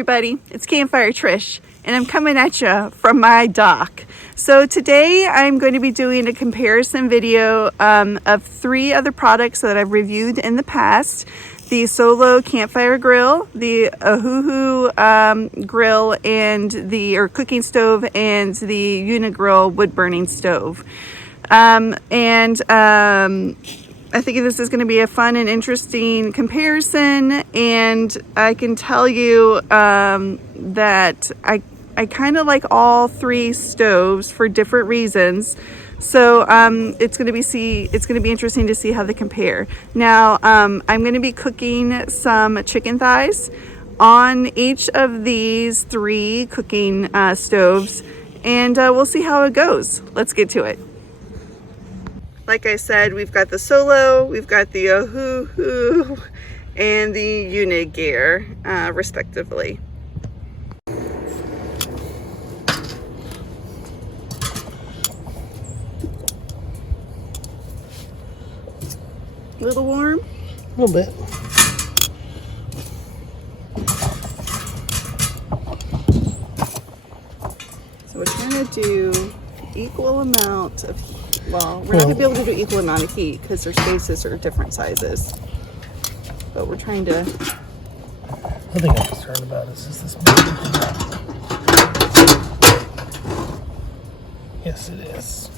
everybody, it's Campfire Trish, and I'm coming at you from my dock. So today I'm going to be doing a comparison video of 3 other products that I've reviewed in the past. The Solo Campfire Grill, the Ohuhu grill, and the cooking stove, and the Unigear wood burning stove. I think this is going to be a fun and interesting comparison, and I can tell you that I kind of like all 3 stoves for different reasons. So it's going to be interesting to see how they compare. Now I'm going to be cooking some chicken thighs on each of these 3 cooking stoves, and we'll see how it goes. Let's get to it. Like I said, we've got the Solo, we've got the Ohuhu, and the unigear, respectively. A little warm? A little bit. So we're trying to do equal amount of heat. Well, we're not going to be able to do equal amount of heat because their spaces are different sizes. But we're trying to... I think I'm concerned about is this Yes, it is.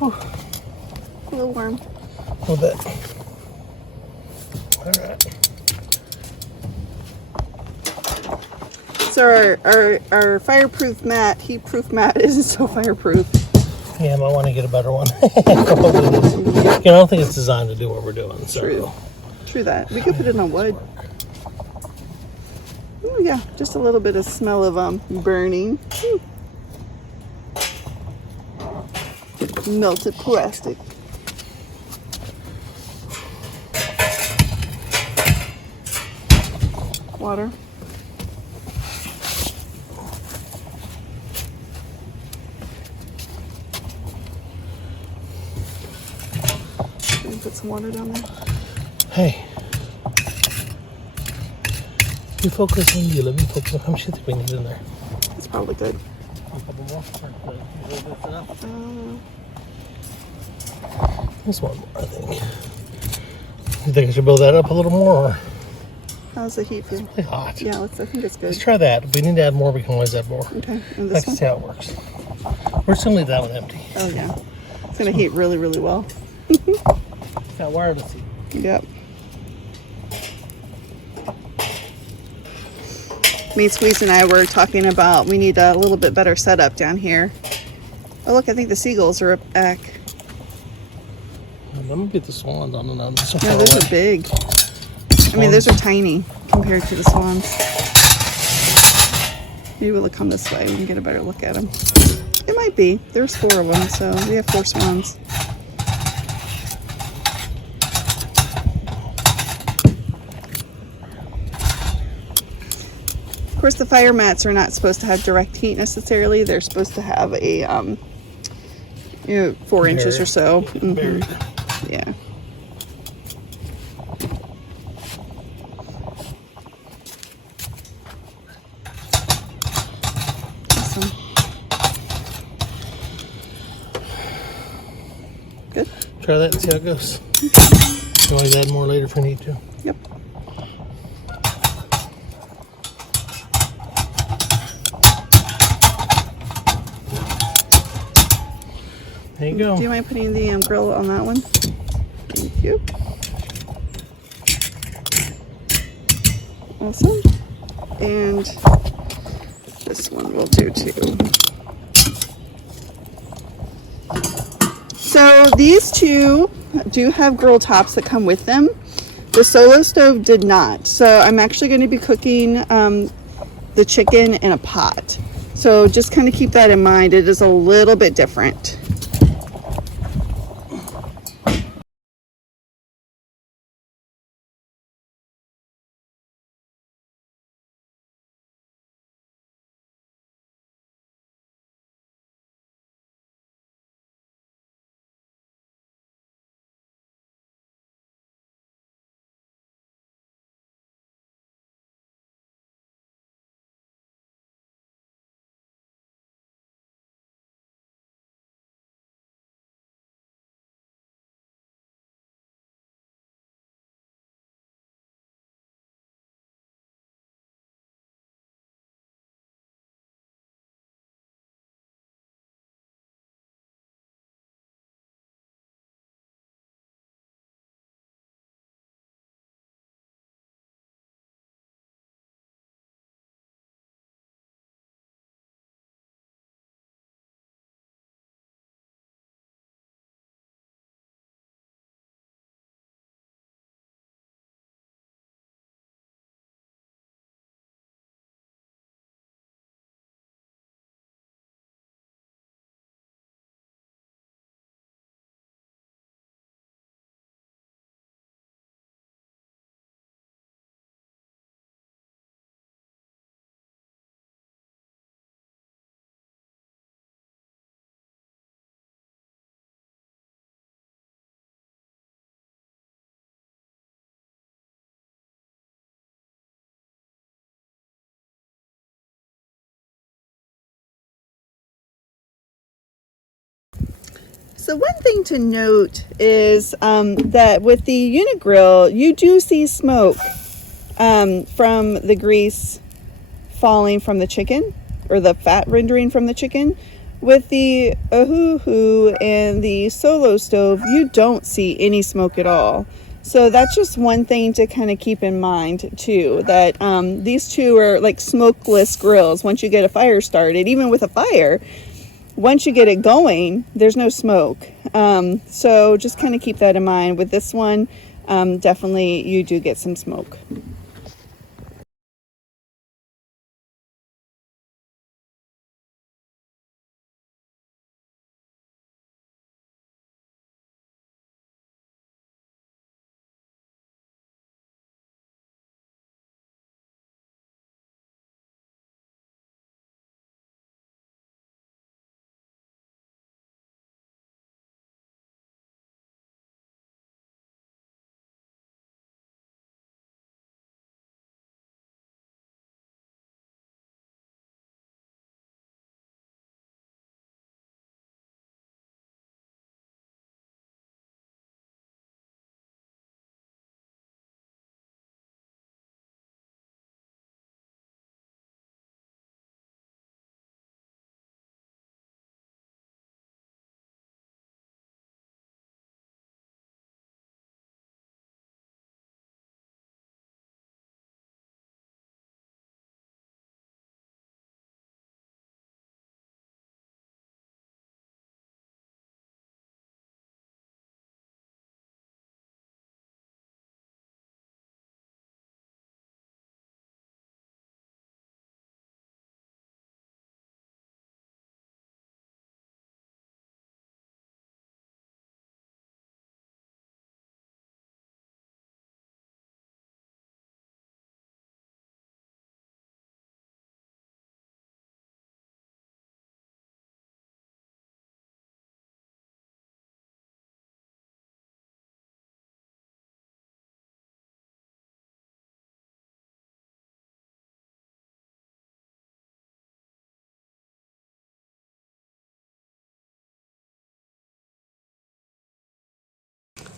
A little warm. A little bit. All right. So our fireproof mat, heat-proof mat isn't so fireproof. Yeah, I might want to get a better one. I don't think it's designed to do what we're doing. So. True that. We could put it on wood. Oh yeah, just a little bit of smell of burning. Melted plastic. Water. Put some water down there. Hey. You focus on you. Let me focus on how much shit we need in there. It's probably good. A couple more. This one more, I think. You think I should build that up a little more? Or? How's the heat feel? It's really hot. Yeah, I think it's good. Let's try that. If we need to add more, we can always add more. Okay. And this one? See how it works. We're just gonna leave that one empty. Oh yeah. It's gonna heat really, really well. Got wireless heat. Yep. Me, Squeeze, and I were talking about we need a little bit better setup down here. Oh look, I think the seagulls are back. Let me get the swans on and on. No, those are big. I mean, those are tiny compared to the swans. Maybe we'll come this way. We can get a better look at them. It might be. There's 4 of them, so we have 4 swans. Of course, the fire mats are not supposed to have direct heat necessarily. They're supposed to have a 4 inches or so. Mm-hmm. Yeah. Awesome. Good. Try that and see how it goes. You want to add more later if we need to. Yep. There you go. Do you mind putting the grill on that one? Thank you. Awesome. And this one will do too. So these 2 do have grill tops that come with them. The Solo stove did not. So I'm actually going to be cooking the chicken in a pot. So just kind of keep that in mind. It is a little bit different. So one thing to note is that with the Unigrill, you do see smoke from the grease falling from the chicken, or the fat rendering from the chicken. With the Ohuhu and the Solo stove, you don't see any smoke at all. So that's just one thing to kind of keep in mind too, that these two are like smokeless grills. Once you get a fire started, even with a fire, once you get it going, there's no smoke. So just kind of keep that in mind. With this one, definitely you do get some smoke.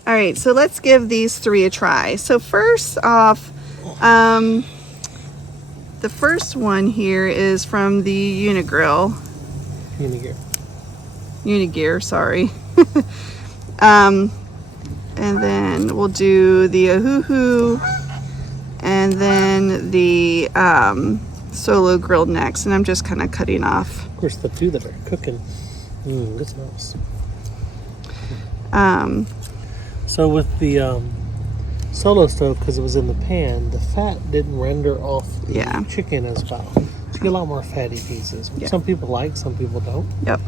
All right, so let's give these three a try. So first off, the first one here is from the Unigrill. Unigear, sorry. And then we'll do the Ohuhu, and then the Solo grill next. And I'm just kind of cutting off. Of course, the two that are cooking, that's nice. So with the Solo stove, because it was in the pan, the fat didn't render off the chicken as well. So you get a lot more fatty pieces, which some people like, some people don't. Yep.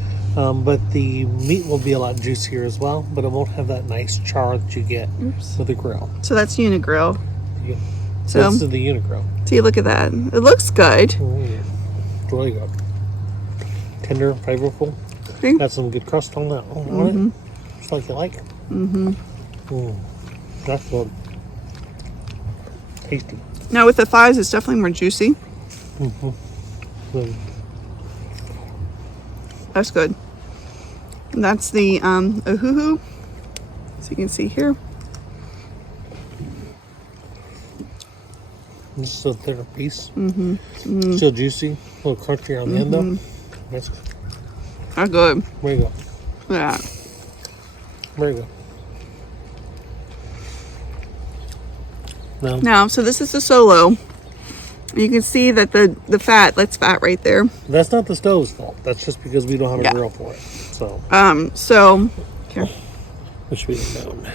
But the meat will be a lot juicier as well, but it won't have that nice char that you get with the grill. So that's Unigrill. So this is the Unigrill. See, look at that. It looks good. It's really good. Tender, flavorful. See? Got some good crust on that. On it. Just like you like it. That's good. Tasty. Now with the thighs, it's definitely more juicy. That's good. And that's the Ohuhu. So you can see here. This is a thinner piece. Still juicy. A little crunchy on the end though. That's good. There you go. Yeah. There you go. Now, so this is the Solo. You can see that the fat, that's fat right there. That's not the stove's fault. That's just because we don't have a grill for it. So. So here. Which we don't.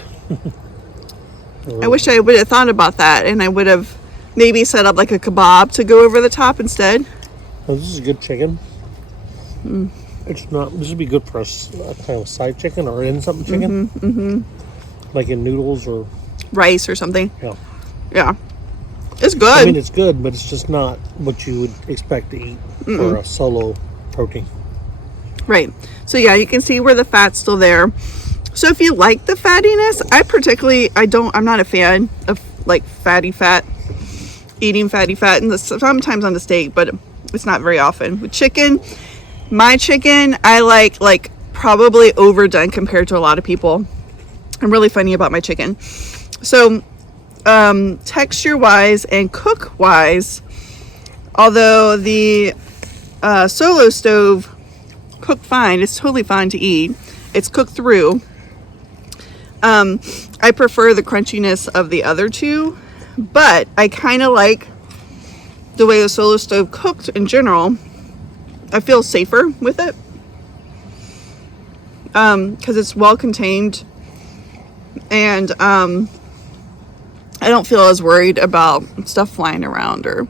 I wish I would have thought about that, and I would have maybe set up like a kebab to go over the top instead. Oh, this is good chicken. It's not. This would be good for a kind of side chicken or in something chicken. Like in noodles or rice or something. Yeah. Yeah. It's good. I mean, it's good, but it's just not what you would expect to eat for a Solo protein. Right. So yeah, you can see where the fat's still there. So if you like the fattiness, I'm not a fan of like eating fatty fat, and sometimes on the steak, but it's not very often. With chicken, my chicken, I like probably overdone compared to a lot of people. I'm really funny about my chicken. So texture wise and cook wise, although the Solo Stove cook fine, it's totally fine to eat, it's cooked through, I prefer the crunchiness of the other two, but I kind of like the way the Solo Stove cooked in general. I feel safer with it because it's well contained, and I don't feel as worried about stuff flying around or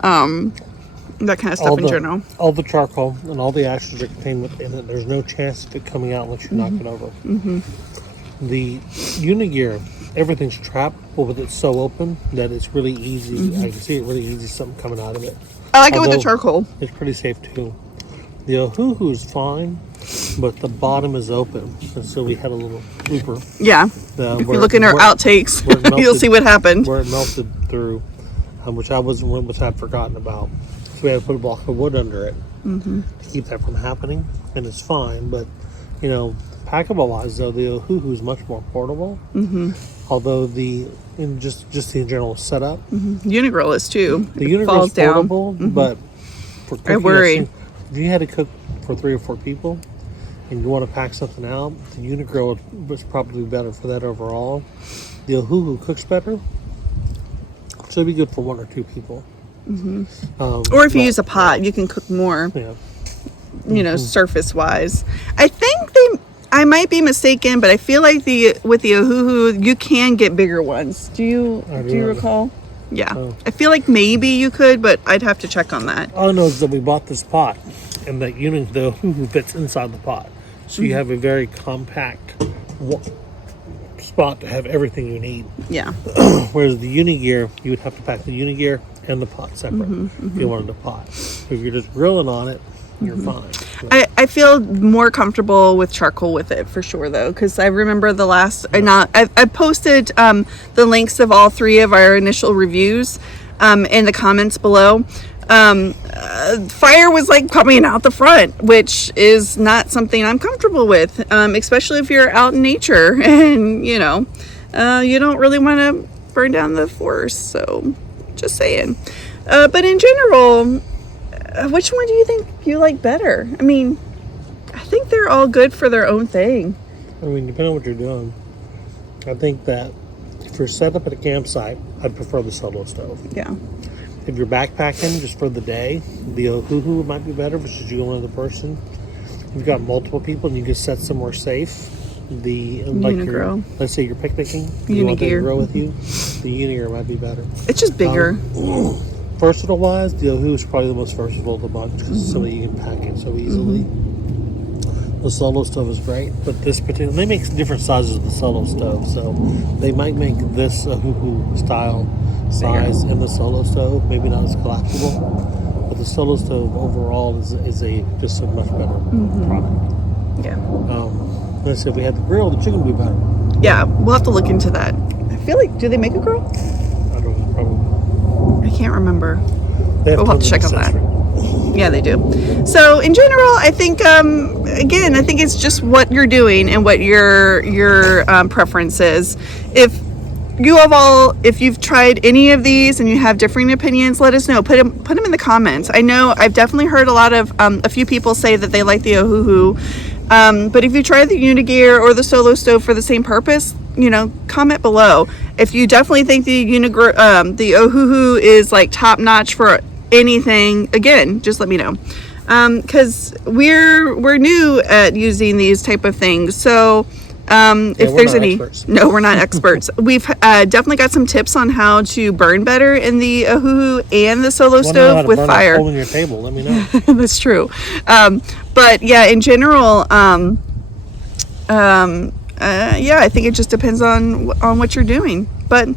that kind of stuff in general. All the charcoal and all the ashes are contained within it. There's no chance of it coming out once you knock it over. The unigear, everything's trapped, but it's so open that it's really easy. I can see it really easy, something coming out of it. I like it with the charcoal. It's pretty safe too. The Ohuhu is fine, but the bottom is open, and so we had a little blooper. Yeah. If you look in our outtakes, you'll see what happened. Where it melted through, which I'd forgotten about. So we had to put a block of wood under it to keep that from happening, and it's fine. But you know, packable wise though, the Ohuhu is much more portable. Although just the general setup, Unigrill is too. The Unigrill is portable, but for cooking, I worry. If you had to cook for 3 or 4 people and you want to pack something out, the Unigrill was probably better for that overall. The Ohuhu cooks better, so it'd be good for 1 or 2 people. Or if you use a pot, you can cook more. Yeah. You know, surface wise. I think I might be mistaken, but I feel like with the Ohuhu, you can get bigger ones. Do you recall? Yeah. I feel like maybe you could, but I'd have to check on that. All I know is that we bought this pot, and that the Ohuhu fits inside the pot. So you have a very compact spot to have everything you need. Yeah. Whereas the unigear, you would have to pack the unigear and the pot separate if you wanted a pot. If you're just grilling on it, you're fine. I feel more comfortable with charcoal with it for sure though, because I remember the last I posted the links of all 3 of our initial reviews in the comments below. Fire was like coming out the front, which is not something I'm comfortable with, especially if you're out in nature and you know you don't really want to burn down the forest. So just saying. But in general, which one do you think you like better? I mean, I think they're all good for their own thing. I mean, depending on what you're doing, I think that if you're set up at a campsite, I'd prefer the Solo Stove. Yeah. If you're backpacking just for the day, the Ohuhu might be better because you one other person. If you've got multiple people and you just set somewhere safe, let's say you're picnicking, you want them to grow with you, the unigear might be better. It's just bigger. Versatile wise, the Ohuhu is probably the most versatile of the bunch because it's something you can pack it so easily. The Solo Stove is great, but they make different sizes of the Solo Stove, so they might make this Ohuhu size in the Solo Stove, maybe not as collapsible, but the Solo Stove overall is just a much better product. Yeah. Let's say if we had the grill, the chicken would be better. Yeah, we'll have to look into that. I feel like, do they make a grill? I don't know, probably. I can't remember. We'll have to check on that. Yeah, they do. So in general, I think again, I think it's just what you're doing and what your preference is. If you've tried any of these and you have differing opinions, let us know. Put them in the comments. I know I've definitely heard a few people say that they like the Ohuhu, but if you try the unigear or the Solo Stove for the same purpose, you know, comment below. If you definitely think the Ohuhu is like top notch for anything, again, just let me know. Because we're new at using these type of things. So if there's any experts. No, we're not experts. We've definitely got some tips on how to burn better in the Ohuhu and the Solo Stove with fire. A hole in your table, let me know. That's true. But yeah, in general, yeah, I think it just depends on what you're doing. But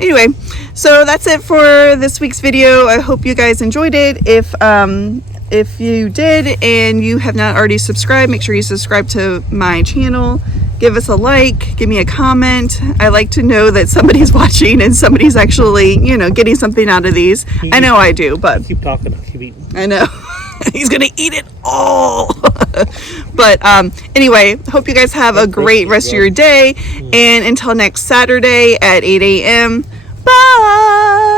anyway, so that's it for this week's video. I hope you guys enjoyed it. If you did and you have not already subscribed, make sure you subscribe to my channel. Give us a like, give me a comment. I like to know that somebody's watching and somebody's actually, you know, getting something out of these. I know I do, but keep talking, keep eating. I know. He's gonna eat it all. But anyway, hope you guys have a great rest of your day. And until next Saturday at 8 a.m. Bye.